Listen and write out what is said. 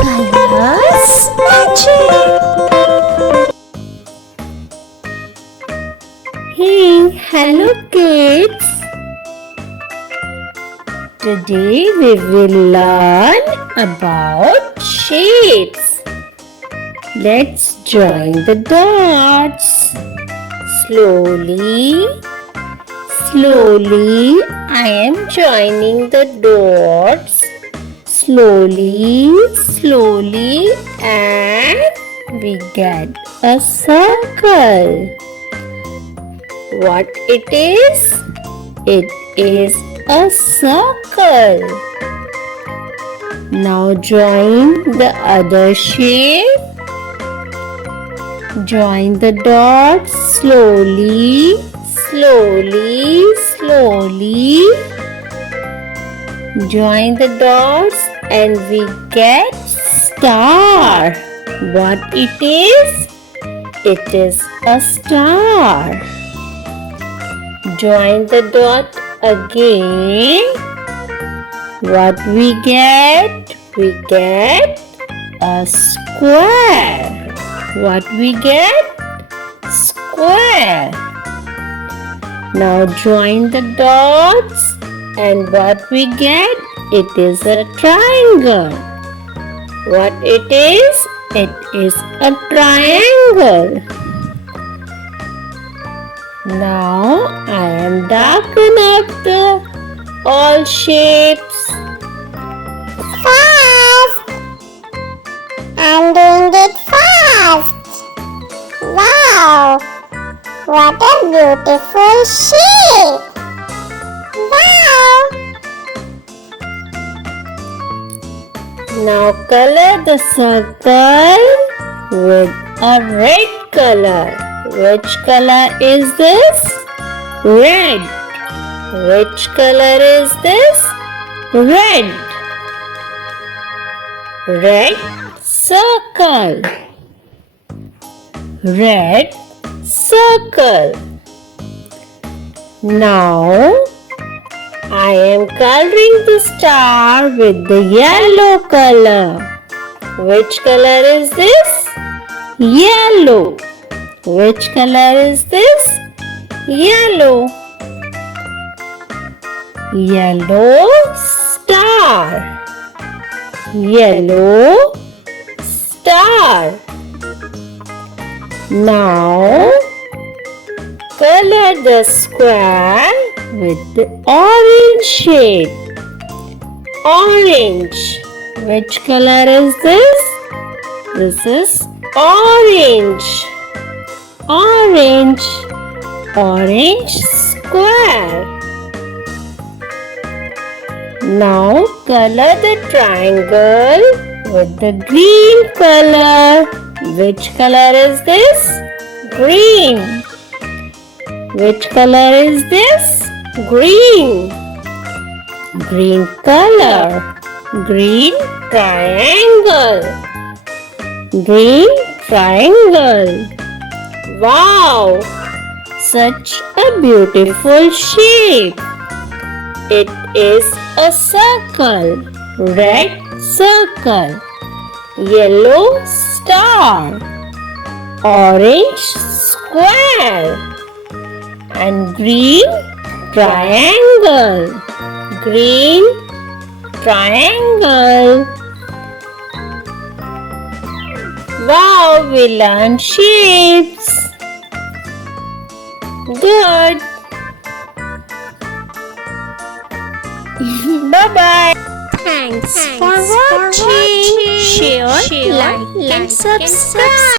Colors magic. Hey, hello kids. Today we will learn about shapes. Let's join the dots. Slowly, slowly, I am joining the dots. Slowly, slowly, and we get a circle. What it is? It is a circle. Now join the other shape. Join the dots slowly, slowly, slowly. Join the dots and we get star. What it is? It is a star. Join the dot again. What we get? We get a square. What we get? Square. Now join the dots and what we get? It is a triangle. What it is? It is a triangle. Now I am darken up the all shapes. Fast! I'm doing it fast! Wow! What a beautiful shape! Wow! Now color the circle with a red color. Which color is this? Red. Which color is this? Red. Red circle. Red circle. Now I am coloring the star with the yellow color. Which color is this? Yellow. Which color is this? Yellow. Yellow star. Yellow star. Now color the square with the orange shade. Orange. Which color is this? This is orange. Orange. Orange square. Now color the triangle with the green color. Which color is this? Green. Which color is this? Green. Green color. Green triangle. Green triangle. Wow! Such a beautiful shape. It is a circle. Red circle. Yellow star. Orange square. And green triangle. Green triangle. Wow, we learned shapes. Good. Bye-bye. Thanks for watching. Share, like and subscribe.